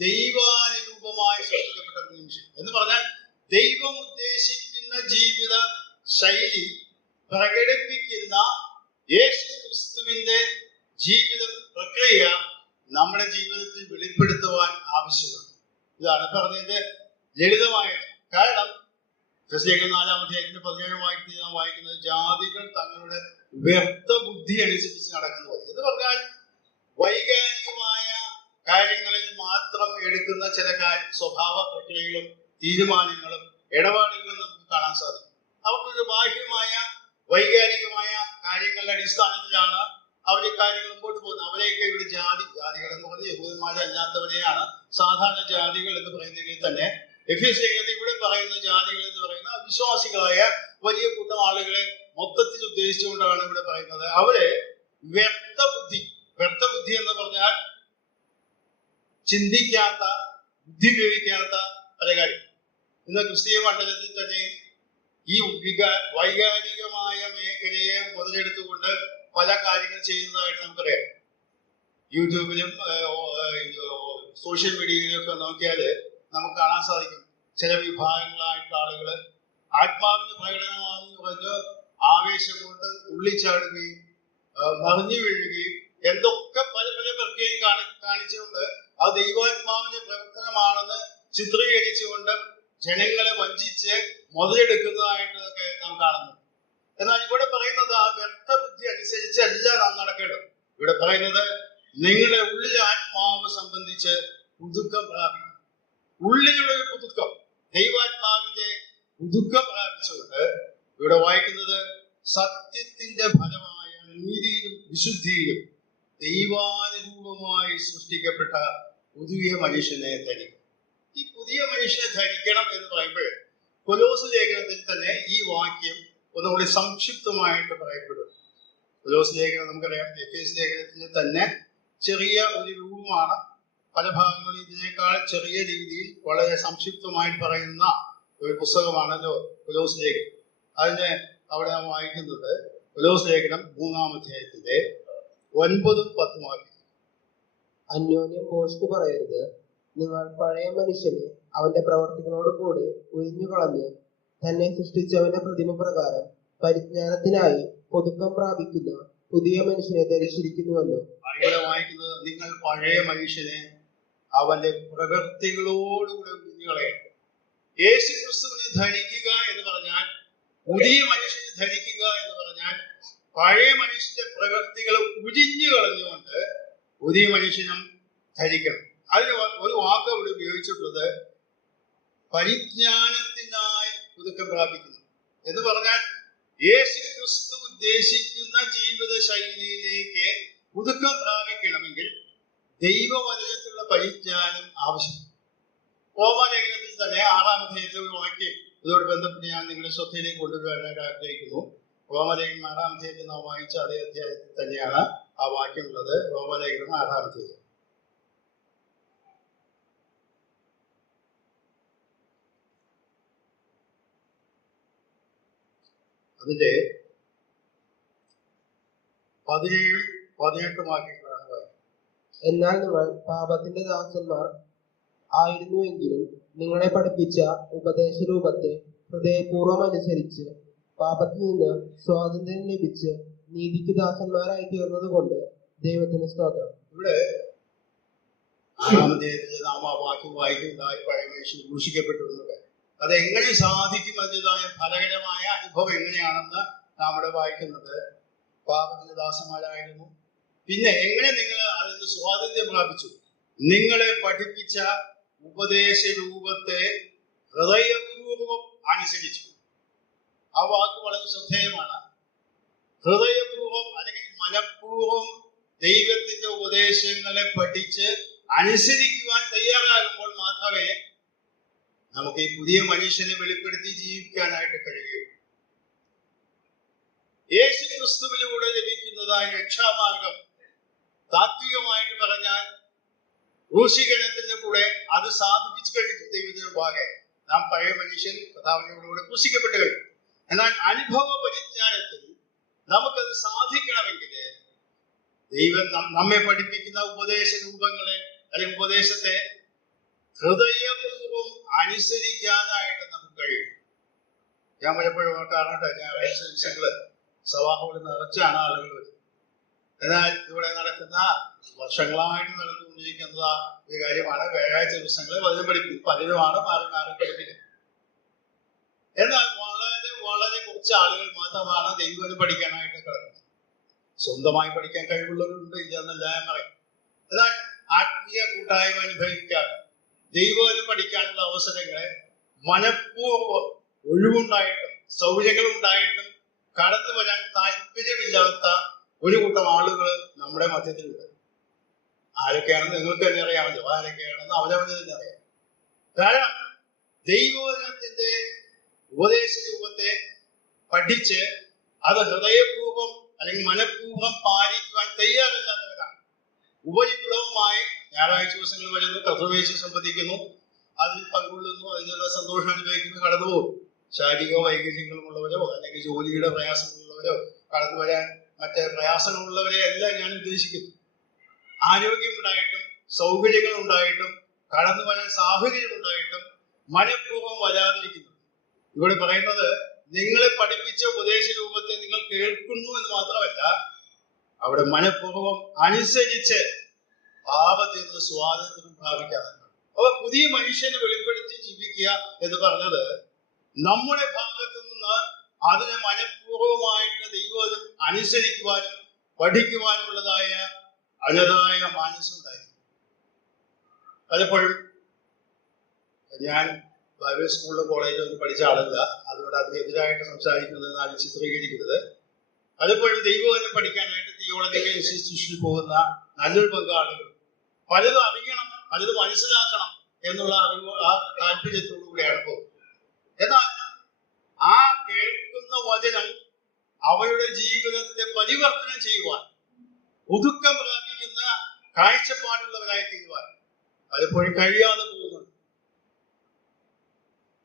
ദൈവാനുരൂപമായി സൃഷ്ടിക്കപ്പെട്ട മനുഷ്യൻ എന്ന് പറഞ്ഞാൽ ദൈവം ഉദ്ദേശിക്കുന്ന ജീവിത ശൈലി പ്രകടിപ്പിക്കുന്ന യേശു ക്രിസ്തുവിന്റെ ജീവിത പ്രക്രിയ നമ്മുടെ ജീവിതത്തിൽ വെളിപ്പെടുത്തുവാൻ ആവശ്യമാണ്. ഇതാണ് പറഞ്ഞതിന്റെ ലളിതമായിട്ട്. കാരണം 4-ാം അധ്യായത്തിന്റെ 17-ാം വാക്യത്തിൽ നാം വായിക്കുന്നത് ജാതികൾ തങ്ങളുടെ വ്യർത്ഥ ബുദ്ധി അനുസരിച്ച് നടക്കുന്നു എന്ന് പറഞ്ഞാൽ വൈകാരികമായ കാര്യങ്ങളിൽ മാത്രം എടുക്കുന്ന ചില സ്വഭാവ പ്രക്രിയകളും തീരുമാനങ്ങളും ഇടപാടുകളും നമുക്ക് കാണാൻ സാധിക്കും. അവർക്കൊരു ബാഹ്യമായ വൈകാരികമായ കാര്യങ്ങളുടെ അടിസ്ഥാനത്തിലാണ് അവർ കാര്യങ്ങൾ മുമ്പോട്ട് പോകുന്നത്. അവരെയൊക്കെ ഇവിടെ ജാതികൾ എന്ന് പറഞ്ഞാൽ യഹൂദന്മാരല്ലാത്തവരെയാണ് സാധാരണ ജാതികൾ എന്ന് പറയുന്നതിൽ തന്നെ എഫേസ്യ ലേഖനത്തിൽ ഇവിടെ പറയുന്ന ജാതികൾ എന്ന് പറയുന്ന അവിശ്വാസികളായ വലിയ കൂട്ടം ആളുകളെ മൊത്തത്തിൽ ഉദ്ദേശിച്ചുകൊണ്ടാണ് ഇവിടെ പറയുന്നത്. അവരെ വ്യർത്ഥ ബുദ്ധി എന്ന് പറഞ്ഞാൽ ചിന്തിക്കാത്ത, ബുദ്ധി ഉപയോഗിക്കാത്ത പല കാര്യം. ഇന്ന് ക്രിസ്തീയ മണ്ഡലത്തിൽ തന്നെ ഈ വൈകാരികമായ മേഖലയെ മുതലെടുത്തുകൊണ്ട് പല കാര്യങ്ങൾ ചെയ്യുന്നതായിട്ട് നമുക്കറിയാം. യൂട്യൂബിലും സോഷ്യൽ മീഡിയയിലും ഒക്കെ നോക്കിയാൽ നമുക്ക് കാണാൻ സാധിക്കും. ചില വിഭാഗങ്ങളായിട്ടുള്ള ആളുകൾ ആത്മാവിന്റെ പ്രകടനമാണെന്ന് പറഞ്ഞ് ആവേശം കൊണ്ട് ഉള്ളിച്ചാടുകയും മറിഞ്ഞു വീഴുകയും എന്തൊക്കെ പല പല പ്രക്രിയയും കാണിച്ചുകൊണ്ട് അത് ദൈവാത്മാവിന്റെ പ്രവർത്തനമാണെന്ന് ചിത്രീകരിച്ചുകൊണ്ട് ജനങ്ങളെ വഞ്ചിച്ച് മുതലെടുക്കുന്നതായിട്ടൊക്കെ നാം കാണുന്നു. എന്നാൽ ഇവിടെ പറയുന്നത് ആ വ്യർത്ഥ ബുദ്ധി അനുസരിച്ചല്ല നാം നടക്കേണ്ടത്. ഇവിടെ പറയുന്നത് നിങ്ങളുടെ ഉള്ളിലെ ആത്മാവ് സംബന്ധിച്ച് പുതുക്കം പ്രാപിക്കും. ഉള്ളിലുള്ള ഒരു പുതുക്കം, ദൈവാത്മാവിന്റെ പുതുക്കം പ്രാപിച്ചുകൊണ്ട് ഇവിടെ വായിക്കുന്നത് സത്യത്തിന്റെ ഫലമായ നീതിയിലും വിശുദ്ധിയിലും ദൈവാനുരൂപമായി സൃഷ്ടിക്കപ്പെട്ട പുതിയ മനുഷ്യനെ ധരിക്കും. ഈ പുതിയ മനുഷ്യനെ ധരിക്കണം എന്ന് പറയുമ്പോൾ കൊലോസ് ലേഖനത്തിൽ തന്നെ ഈ വാക്യം ഒന്നുകൂടി സംക്ഷിപ്തമായിട്ട് പറയപ്പെടും. കൊലോസ് ലേഖനം നമുക്കറിയാം, എഫേസ് ലേഖനത്തിൽ തന്നെ ചെറിയ ഒരു രൂപമാണ്. പല ഭാഗങ്ങളിൽ ഇതിനേക്കാൾ ചെറിയ രീതിയിൽ വളരെ സംക്ഷിപ്തമായിട്ട് പറയുന്ന ഒരു പുസ്തകമാണല്ലോ കൊലോസ് ലേഖനം. അതിന് അവിടെ നാം വായിക്കുന്നത് കൊലോസ് ലേഖനം 3-ാം അധ്യായത്തിന്റെ 9-10 വാക്യം. അന്യോന്യം ഭോഷ്ക് പറയരുത്. നിങ്ങൾ പഴയ മനുഷ്യനെ അവന്റെ പ്രവർത്തികളോട് കൂടി ഒഴിഞ്ഞു കളഞ്ഞ് തന്നെ സൃഷ്ടിച്ചവന്റെ പ്രതിമ പ്രകാരം പരിജ്ഞാനത്തിനായി പുതുക്കം പ്രാപിക്കുന്ന പുതിയ മനുഷ്യനെ ധരിച്ചിരിക്കുന്നുവല്ലോ. ഇവിടെ വായിക്കുന്നത് നിങ്ങൾ പഴയ മനുഷ്യനെ അവന്റെ പ്രവൃത്തികളോടുകൂടെ ഒഴിഞ്ഞു കളയണം. യേശു ക്രിസ്തുവിനെ ധരിക്കുക എന്ന് പറഞ്ഞാൽ, പുതിയ മനുഷ്യനെ ധരിക്കുക എന്ന് പറഞ്ഞാൽ പഴയ മനുഷ്യന്റെ പ്രവൃത്തികൾ ഉഴിഞ്ഞു കളഞ്ഞുകൊണ്ട് പുതിയ മനുഷ്യനും ധരിക്കണം. അതിന് ഒരു വാക്ക് ഇവിടെ ഉപയോഗിച്ചിട്ടുള്ളത് പരിജ്ഞാനത്തിനായി പുതുക്കം പ്രാപിക്കുന്നു എന്ന് പറഞ്ഞാൽ യേശു ക്രിസ്തു ഉദ്ദേശിക്കുന്ന ജീവിത ശൈലിയിലേക്ക് പുതുക്കം പ്രാപിക്കണമെങ്കിൽ ദൈവവചനത്തിലുള്ള പരിജ്ഞാനം ആവശ്യമാണ്. റോമാലേഖനത്തിൽ തന്നെ 6-ാം അധ്യായത്തിലെ ഒരു വാക്യം ഇതോട് ബന്ധപ്പെട്ട് ഞാൻ നിങ്ങളുടെ ശ്രദ്ധയിലേക്ക് കൊണ്ടുവരാനായിട്ട് ആഗ്രഹിക്കുന്നു. റോമാലേഖനം 6-ാം അധ്യായത്തിൽ നാം വായിച്ച അതേ അധ്യായത്തിൽ തന്നെയാണ് ആ വാക്യം ഉള്ളത്. റോമാലേഖനം 6-ാം അധ്യായം. അതിന്റെ 17-18 വാക്യങ്ങളാണ് വായിക്കുന്നത്. എന്നാൽ നിങ്ങൾ പാപത്തിന്റെ ദാസന്മാർ ആയിരുന്നുവെങ്കിലും നിങ്ങളെ പഠിപ്പിച്ച ഉപദേശ രൂപത്തെ ഹൃദയപൂർവ്വം അനുസരിച്ച് പാപത്തിൽ നിന്ന് സ്വാതന്ത്ര്യം ലഭിച്ച് നീതിക്ക് ദാസന്മാരായി തീർന്നത് കൊണ്ട് ദൈവത്തിന് സ്തോത്രം. ഇവിടെ 6-ാം അധ്യായത്തിലെ നാം ആ വാക്യം വായിക്കുന്നതായി പഴയ മനുഷ്യൻ ക്രൂശിക്കപ്പെട്ടു എന്നത് അതെങ്ങനെ സാധിക്കും, അതിൻ്റെതായ ഫലകരമായ അനുഭവം എങ്ങനെയാണെന്ന് നാം ഇവിടെ വായിക്കുന്നത്. പാപത്തിന്റെ ദാസന്മാരായിരുന്നു, പിന്നെ എങ്ങനെ നിങ്ങൾ അതിന് സ്വാതന്ത്ര്യം പ്രാപിച്ചു? നിങ്ങളെ പഠിപ്പിച്ച ഉപദേശ രൂപത്തെ ഹൃദയപൂർവം അനുസരിച്ചു. ആ വാക്ക് വളരെ ശ്രദ്ധേയമാണ്. ഹൃദയപൂർവം അല്ലെങ്കിൽ മനഃപൂർവം ദൈവത്തിന്റെ ഉപദേശങ്ങളെ പഠിച്ച് അനുസരിക്കുവാൻ തയ്യാറാകുമ്പോൾ മാത്രമേ നമുക്ക് ഈ പുതിയ മനുഷ്യനെ വെളിപ്പെടുത്തി ജീവിക്കാനായിട്ട് കഴിയുകയുള്ളൂ. യേശു ക്രിസ്തുവിലൂടെ ലഭിക്കുന്നതായ രക്ഷാമാർഗം താത്വികമായിട്ട് പറഞ്ഞാൽ ക്രൂശീകരണത്തിന്റെ കൂടെ അത് സാധിപ്പിച്ചു കഴിഞ്ഞു. ദൈവത്തിന് മുമ്പാകെ നാം പഴയ മനുഷ്യൻ കഥാവിനോടുകൂടെ ക്രൂശിക്കപ്പെട്ടു കഴിഞ്ഞു. എന്നാൽ അനുഭവ പരിജ്ഞാനത്തിൽ നമുക്കത് സാധിക്കണമെങ്കിൽ ദൈവം നമ്മെ പഠിപ്പിക്കുന്ന ഉപദേശ രൂപങ്ങളെ അല്ലെങ്കിൽ ഉപദേശത്തെ ഹൃദയപൂർവ്വം അനുസരിക്കാനായിട്ട് നമുക്ക് കഴിയും. ഞാൻ പലപ്പോഴും ഓർക്കാറുണ്ട്, ഞായറാഴ്ച ദിവസങ്ങള് സഭാഹോട് നിറച്ചാണ് ആളുകൾ വരുന്നത്. എന്നാൽ ഇവിടെ നടക്കുന്ന വർഷങ്ങളായിട്ട് നടന്നുകൊണ്ടിരിക്കുന്ന ഒരു കാര്യമാണ് വ്യാഴാഴ്ച ദിവസങ്ങളിൽ വചനം പഠിപ്പിക്കും. പലരുമാണ് മാറി മാറി പഠിപ്പിക്കുന്നത്. എന്നാൽ വളരെ വളരെ കുറച്ച് ആളുകൾ മാത്രമാണ് ദൈവം പഠിക്കാനായിട്ട് കിടക്കുന്നത്. സ്വന്തമായി പഠിക്കാൻ കഴിവുള്ളവരുണ്ട്, ഇല്ലെന്നല്ല ഞാൻ പറയും. എന്നാൽ ആത്മീയ കൂട്ടായ്മ അനുഭവിക്കാനും ദൈവം പഠിക്കാനുള്ള അവസരങ്ങളെ മനഃപൂർവ്വം ഒഴിവുണ്ടായിട്ടും സൗകര്യങ്ങളുണ്ടായിട്ടും കടന്നു വരാൻ താല്പര്യമില്ലാത്ത ഒരു കൂട്ടം ആളുകൾ നമ്മുടെ മധ്യത്തിലുണ്ട്. ആരൊക്കെയാണെന്ന് നിങ്ങൾക്ക് തന്നെ അറിയാമല്ലോ. ആരൊക്കെയാണെന്ന് അവരവന് തന്നെ അറിയാം. കാരണം ദൈവവചനത്തിന്റെ ഉപദേശ രൂപത്തെ പഠിച്ച് അത് ഹൃദയപൂർവ്വം അല്ലെങ്കിൽ മനഃപൂർവ്വം പാലിക്കുവാൻ തയ്യാറില്ലാത്തവരാണ്. ഉപരിപ്ലവമായി ഞായറാഴ്ച ദിവസങ്ങൾ വരുന്നു, കർത്തവ്യം സംബന്ധിക്കുന്നു, അതിൽ പങ്കുകൊള്ളുന്നു, അതിനുള്ള സന്തോഷം അനുഭവിക്കുന്നു, കടന്നുപോകും. ശാരീരിക വൈകല്യങ്ങളുള്ളവരോ അല്ലെങ്കിൽ ജോലിയുടെ പ്രയാസങ്ങളുള്ളവരോ കടന്നു വരാൻ മറ്റ് പ്രയാസങ്ങളുള്ളവരെ അല്ല ഞാൻ ഉദ്ദേശിക്കുന്നു. ആരോഗ്യമുണ്ടായിട്ടും സൗകര്യങ്ങൾ ഉണ്ടായിട്ടും കടന്നു വരാൻ സാഹചര്യം ഉണ്ടായിട്ടും മനഃപൂർവ്വം വരാതിരിക്കുന്നു. ഇവിടെ പറയുന്നത് നിങ്ങളെ പഠിപ്പിച്ച ഉപദേശ രൂപത്തെ നിങ്ങൾ കേൾക്കുന്നു എന്ന് മാത്രമല്ല, അവിടെ മനഃപൂർവ്വം അനുസരിച്ച് പാപത്തിൽ നിന്ന് സ്വാതന്ത്ര്യം പ്രാപിക്കാറുണ്ട്. അപ്പൊ പുതിയ മനുഷ്യനെ വെളിപ്പെടുത്തി ജീവിക്കുക എന്ന് പറഞ്ഞത് നമ്മുടെ ഭാഗത്തു നിന്ന് അതിനെ മനഃപൂർവമായിട്ട് ദൈവം അനുസരിക്കുവാനും പഠിക്കുവാനുള്ളതായ അതിൻ്റെതായ മനസ്സുണ്ടായിരുന്നു. പലപ്പോഴും ഞാൻ ബൈബിൾ സ്കൂളിലും കോളേജിലൊന്നും പഠിച്ച ആളല്ല, അതുകൊണ്ട് അതിനെതിരായിട്ട് സംസാരിക്കുന്നതെന്നാണ് ചിത്രീകരിക്കുന്നത്. പലപ്പോഴും ദൈവവചനം പഠിക്കാനായിട്ട് തിയോളജിക്കൽ ഇൻസ്റ്റിറ്റ്യൂഷനിൽ പോകുന്ന നല്ലൊരു പങ്കാളുകൾ പലതും അറിയണം, പലതും മനസ്സിലാക്കണം എന്നുള്ള അറിവ് ആ താല്പര്യത്തോടു കൂടിയാണ് പോകുന്നത്. എന്നാൽ ആ കേൾക്കുന്ന വചനം അവരുടെ ജീവിതത്തെ പരിവർത്തനം ചെയ്യുവാൻ, ഒതുക്കം പ്രാപിക്കുന്ന കാഴ്ചപ്പാടുള്ളവരായി തീരുവാൻ പലപ്പോഴും കഴിയാതെ പോകുന്നുണ്ട്.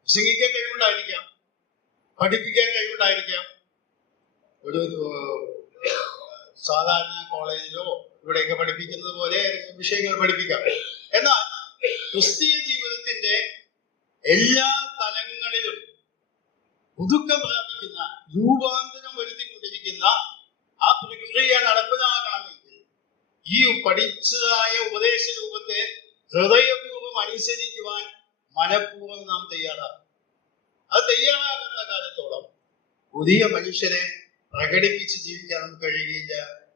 പ്രസംഗിക്കാൻ കഴിവുണ്ടായിരിക്കാം, പഠിപ്പിക്കാൻ കഴിവുണ്ടായിരിക്കാം, ഒരു സാധാരണ കോളേജിലോ ഇവിടെയൊക്കെ പഠിപ്പിക്കുന്നത് പോലെ വിഷയങ്ങൾ പഠിപ്പിക്കാം. എന്നാൽ ക്രിസ്തീയ ജീവിതത്തിന്റെ എല്ലാ തലങ്ങളിലും പുതുക്കം പ്രാപിക്കുന്ന, രൂപാന്തരം വരുത്തിക്കൊണ്ടിരിക്കുന്ന ആ പ്രക്രിയ നടപ്പിലാകണമെങ്കിൽ ഈ പഠിച്ചതായ ഉപദേശ രൂപത്തെ ഹൃദയപൂർവ്വം അനുസരിക്കുവാൻ മനഃപൂർവ്വം നാം തയ്യാറാകും. അത് തയ്യാറാകുന്ന കാലത്തോളം പുതിയ മനുഷ്യനെ പ്രകടിപ്പിച്ച് ജീവിക്കാൻ നമുക്ക് കഴിയുകയില്ല.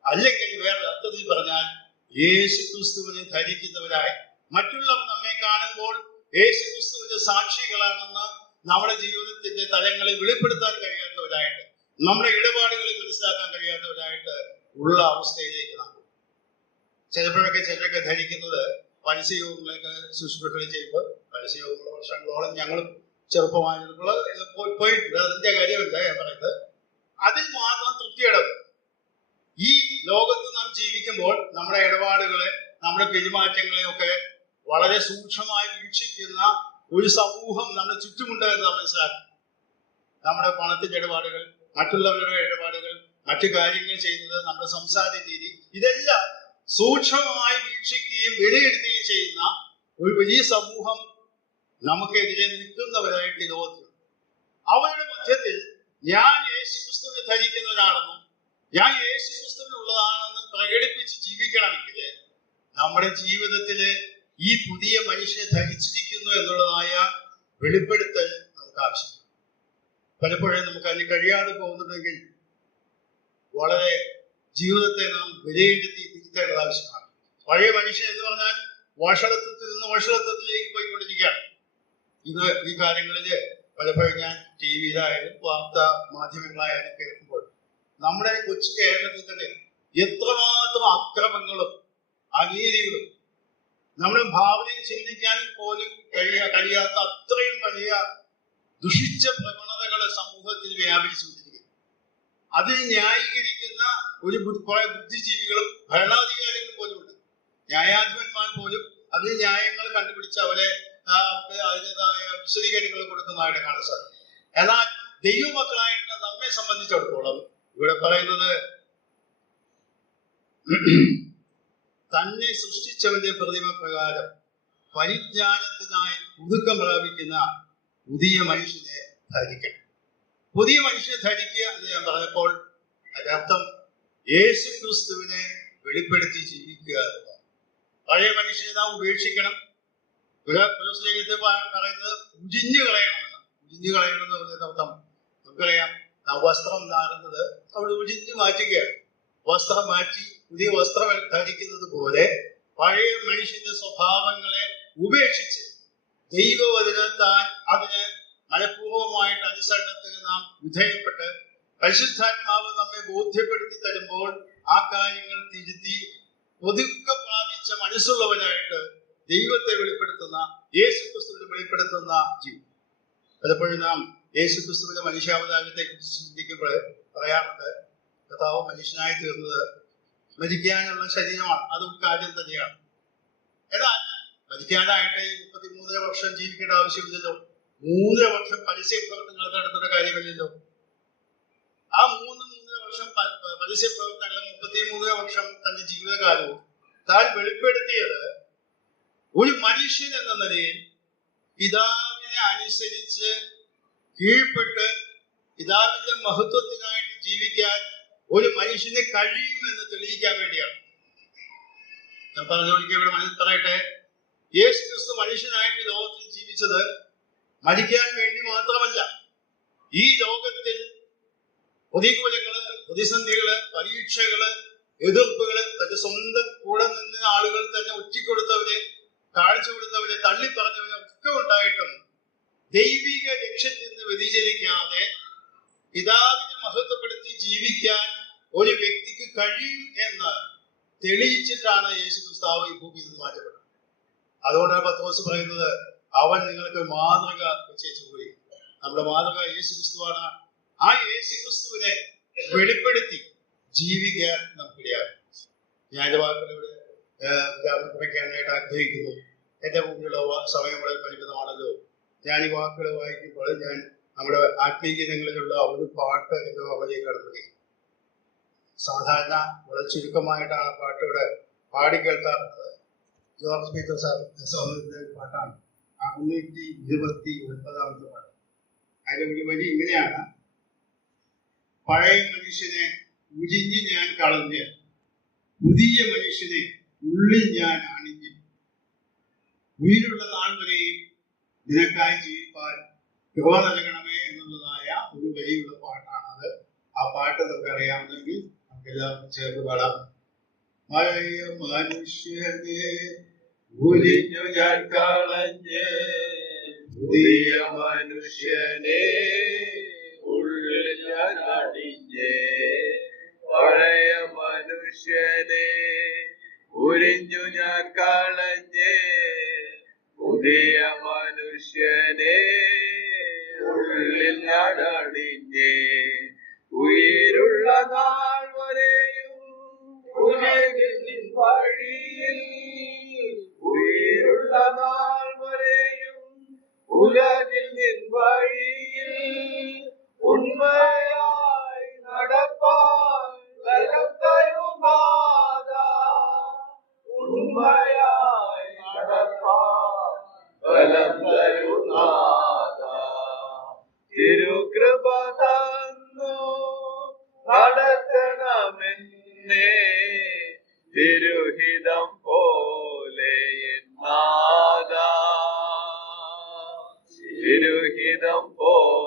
അല്ലെങ്കിൽ വേറെ അർത്ഥത്തിൽ പറഞ്ഞാൽ യേശു ക്രിസ്തുവിനെ ധരിക്കുന്നവരായി മറ്റുള്ളവർ നമ്മെ കാണുമ്പോൾ യേശു ക്രിസ്തുവിന്റെ സാക്ഷികളാണെന്ന് നമ്മുടെ ജീവിതത്തിന്റെ തലങ്ങളിൽ വെളിപ്പെടുത്താൻ കഴിയാത്തവരായിട്ട്, നമ്മുടെ ഇടപാടുകളിൽ മനസ്സിലാക്കാൻ കഴിയാത്തവരായിട്ട് ഉള്ള അവസ്ഥയിലേക്ക് നാം ചിലപ്പോഴൊക്കെ ചിലരൊക്കെ ധരിക്കുന്നത് പരസ്യയോഗങ്ങളൊക്കെ ശുശ്രൂഷകൾ ചെയ്യുമ്പോൾ, പരസ്യയോഗങ്ങൾ വർഷങ്ങളോളം ഞങ്ങളും ചെറുപ്പമായിട്ടുള്ള പോയിട്ടുണ്ട്, അതിന്റെ കാര്യമല്ല ഞാൻ പറയുന്നത്, അതിൽ മാത്രം തൃപ്തിയിടും. ഈ ലോകത്ത് നാം ജീവിക്കുമ്പോൾ നമ്മുടെ ഇടപാടുകളെ, നമ്മുടെ പെരുമാറ്റങ്ങളെ ഒക്കെ വളരെ സൂക്ഷ്മമായി വീക്ഷിക്കുന്ന ഒരു സമൂഹം നമ്മുടെ ചുറ്റുമുണ്ട് എന്ന് നാം മനസ്സിലാക്കും. നമ്മുടെ പണത്തിന്റെ ഇടപാടുകൾ, മറ്റുള്ളവരുടെ ഇടപാടുകൾ, മറ്റു കാര്യങ്ങൾ ചെയ്യുന്നത്, നമ്മുടെ സംസാര രീതി, ഇതെല്ലാം സൂക്ഷ്മമായി വീക്ഷിക്കുകയും വിലയിരുത്തുകയും ചെയ്യുന്ന ഒരു വലിയ സമൂഹം നമുക്കെതിരെ നിൽക്കുന്നവരായിട്ട് ലോകത്തിൽ. അവരുടെ മധ്യത്തിൽ ഞാൻ യേശു ക്രിസ്തുവിനെ ധരിക്കുന്നവരാണെന്നും ഞാൻ യേശു ക്രിസ്തുവിനുള്ളതാണെന്നും പ്രകടിപ്പിച്ച് ജീവിക്കണമെങ്കിൽ നമ്മുടെ ജീവിതത്തില് ഈ പുതിയ മനുഷ്യനെ ധരിച്ചിരിക്കുന്നു എന്നുള്ളതായ വെളിപ്പെടുത്തൽ നമുക്ക് ആവശ്യമാണ്. പലപ്പോഴും നമുക്ക് അതിന് കഴിയാതെ പോകുന്നുണ്ടെങ്കിൽ വളരെ ജീവിതത്തെ നാം വിലയിരുത്തി തിരുത്തേണ്ടത് ആവശ്യമാണ്. പഴയ മനുഷ്യൻ എന്ന് പറഞ്ഞാൽ വഷളത്വത്തിൽ നിന്ന് വഷളത്വത്തിലേക്ക് പോയിക്കൊണ്ടിരിക്കുകയാണ്. ഈ കാര്യങ്ങളില് പലപ്പോഴും ഞാൻ ടി വിയിലായാലും വാർത്താ മാധ്യമങ്ങളായാലും കേൾക്കുമ്പോൾ നമ്മുടെ കൊച്ചു കേരളത്തിൽ തന്നെ എത്രമാത്രം അക്രമങ്ങളും അനീതികളും നമ്മുടെ ഭാവനയിൽ ചിന്തിക്കാൻ പോലും കഴിയാത്ത അത്രയും വലിയ ദുഷിച്ച പ്രവണതകളെ സമൂഹത്തിൽ വ്യാപിച്ചുകൊണ്ടിരിക്കുന്നു. അതിനെ ന്യായീകരിക്കുന്ന കുറെ ബുദ്ധിജീവികളും ഭരണാധികാരികളും പോലും ഉണ്ട്. ന്യായാധിപന്മാർ പോലും അതിന് ന്യായങ്ങൾ കണ്ടുപിടിച്ച് അവരെ അതിൻ്റെതായ വിശദീകരണങ്ങൾ കൊടുക്കുന്നതായിട്ട് കാണാൻ സാധിക്കും. എന്നാൽ ദൈവമക്കളായിട്ട് നമ്മെ സംബന്ധിച്ചിടത്തോളം ഇവിടെ പറയുന്നത് തന്നെ സൃഷ്ടിച്ചവന്റെ പ്രതിമ പ്രകാരം പരിജ്ഞാനത്തിനായി പുതുക്കം പ്രാപിക്കുന്ന പുതിയ മനുഷ്യനെ ധരിക്കണം. പുതിയ മനുഷ്യനെ ധരിക്കുക എന്ന് ഞാൻ പറഞ്ഞപ്പോൾ അതിനർത്ഥം യേശു ക്രിസ്തുവിനെ വെളിപ്പെടുത്തി ജീവിക്കുക എന്നതാണ്. പഴയ മനുഷ്യനെ നാം ഉപേക്ഷിക്കണം. പറയുന്നത് ഉജിഞ്ഞു കളയണമെന്ന്. ഉജിഞ്ഞു കളയണമെന്ന് പറഞ്ഞതിനർത്ഥം നമുക്കറിയാം, വസ്ത്രം നാറുന്നത് അവിടെ ഉജിഞ്ഞു മാറ്റുകയാണ്. വസ്ത്രം മാറ്റി പുതിയ വസ്ത്രം ധരിക്കുന്നത് പോലെ പഴയ മനുഷ്യന്റെ സ്വഭാവങ്ങളെ ഉപേക്ഷിച്ച് ദൈവവചനത്താൽ അതിന് മനഃപൂർവമായിട്ട് അനുസരണത്തിന് നാം വിധേയപ്പെട്ട് പരിശുദ്ധാത്മാവ് നമ്മെ ബോധ്യപ്പെടുത്തി തരുമ്പോൾ ആ കാര്യങ്ങൾ തിരുത്തി ഒതുക്കം പ്രാപിച്ച മനസ്സുള്ളവരായിട്ട് ദൈവത്തെ വെളിപ്പെടുത്തുന്ന, യേശു ക്രിസ്തുവിനെ വെളിപ്പെടുത്തുന്ന ജീവിതം. പലപ്പോഴും നാം യേശു ക്രിസ്തുവിന്റെ മനുഷ്യാവതാരത്തെ കുറിച്ച് ചിന്തിക്കുമ്പോൾ പറയാറുണ്ട്, കർത്താവ് മനുഷ്യനായി തീർന്നത് മരിക്കാനുള്ള ശരീരമാണ്. അതൊരു കാര്യം തന്നെയാണ്. എന്നാൽ മരിക്കാനായിട്ട് 33 വർഷം ജീവിക്കേണ്ട ആവശ്യമില്ലല്ലോ. 3 വർഷം പരസ്യ പ്രവർത്തനങ്ങൾ നടത്തേണ്ട കാര്യമില്ലല്ലോ. ആ 3 വർഷം പരസ്യ പ്രവർത്തനങ്ങൾ 33 വർഷം തന്റെ ജീവിതകാലവും താൻ വെളിപ്പെടുത്തിയത് ഒരു മനുഷ്യൻ എന്ന നിലയിൽ പിതാവിനെ അനുസരിച്ച് കീഴ്പ്പെട്ട് പിതാവിന്റെ മഹത്വത്തിനായിട്ട് ജീവിക്കാൻ ഒരു മനുഷ്യന് കഴിയുമെന്ന് തെളിയിക്കാൻ വേണ്ടിയാണ്. ഞാൻ പറഞ്ഞൊരിക്കൽ ഇവിടെ പറയട്ടെ, യേശു ക്രിസ്തു മനുഷ്യനായിട്ട് ലോകത്തിൽ ജീവിച്ചത് മരിക്കാൻ വേണ്ടി മാത്രമല്ല, ഈ ലോകത്തിൽ പ്രതികൂലങ്ങള്, പ്രതിസന്ധികള്, പരീക്ഷകള്, എതിർപ്പുകള്, തന്റെ സ്വന്തം കൂടെ നിന്ന് ആളുകൾ തന്നെ ഒറ്റിക്കൊടുത്തവരെ, കാഴ്ച കൊടുത്തവരെ, തള്ളിപ്പറഞ്ഞവരെ ഒക്കെ ഉണ്ടായിട്ടും ദൈവിക ലക്ഷ്യത്തിൽ നിന്ന് വ്യതിചലിക്കാതെ പിതാവിനെ മഹത്വപ്പെടുത്തി ജീവിക്കാൻ ഒരു വ്യക്തിക്ക് കഴിയും എന്ന് തെളിയിച്ചിട്ടാണ് യേശു ക്രിസ്തു ഈ ഭൂമിയിൽ നിന്ന് മാറ്റപ്പെട്ടത്. അതുകൊണ്ടാണ് പത്രോസ് പറയുന്നത്, അവൻ നിങ്ങൾക്ക് മാതൃക വെച്ചു പോയി. നമ്മുടെ മാതൃക യേശു ക്രിസ്തുവാണ്. ആ യേശു ക്രിസ്തുവിനെ വെളിപ്പെടുത്തി ജീവിക്കാൻ നമുക്കിടയാകും. ഞാൻ എന്റെ വാക്കുകളിവിടെ കുറയ്ക്കാനായിട്ട് ആഗ്രഹിക്കുന്നു. എന്റെ മുമ്പിലുള്ള സമയം വളരെ പരിമിതമാണല്ലോ. ഞാൻ ഈ വാക്കുകൾ വായിക്കുമ്പോൾ ഞാൻ നമ്മുടെ ആത്മീയഗീതങ്ങളിലുള്ള ഒരു പാട്ട് എന്റെ അവധിയിൽ കടന്നു. സാധാരണ വളരെ ചുരുക്കമായിട്ടാണ് ആ പാട്ട് ഇവിടെ പാടി കേൾക്കാറുള്ളത്. ജോർജ് പീറ്റർ സാറിന്റെ പാട്ടാണ്. 629 പാട്ട്. അതിന്റെ ഒരു വരി ഇങ്ങനെയാണ്: പഴയ മനുഷ്യനെ ഉരിഞ്ഞ് ഞാൻ കളഞ്ഞ് പുതിയ മനുഷ്യനെ ഉള്ളിൽ ഞാൻ അണിഞ്ഞ് ഉயிருള്ള നാൾ വരെയും നിനക്കായി ജീവിപ്പാൻ കൃപ നൽകണമേ എന്നുള്ളതായ ഒരു വരിയുള്ള പാട്ടാണത്. ആ പാട്ട് നമുക്ക് അറിയാമെങ്കിൽ നമുക്ക് എല്ലാവർക്കും ചേർന്ന് പാടാം. പഴയ മനുഷ്യനെ ഉരിഞ്ഞു ഞാൻ കളഞ്ഞ് പുതിയ മനുഷ്യനെ ഉള്ളിൽ ഞാൻ അണിഞ്ഞ് പഴയ മനുഷ്യനെ ഉരിഞ്ഞു ഞാൻ കളഞ്ഞ് പുതിയ മനുഷ്യനെ ഉള്ളിൽ ഞാൻ അണിഞ്ഞ് ഉயிருള്ള നാൾ വരെയും ഉലകിൽ നിൻ വഴിയിൽ ഉயிருള്ള നാൾ വരെയും ഉലകിൽ നിൻ വഴിയിൽ ഉണ്മയായി നടപ്പാൻ ബലം തരുമാതാ ഉണ്മയായി നടപ്പാൻ ബലം തരുമാതാ തിരുകൃപ തന്നു നടത്തണമെന്നേ തിരുഹിതം പോലെ നാദാ തിരുഹിതം പോലെ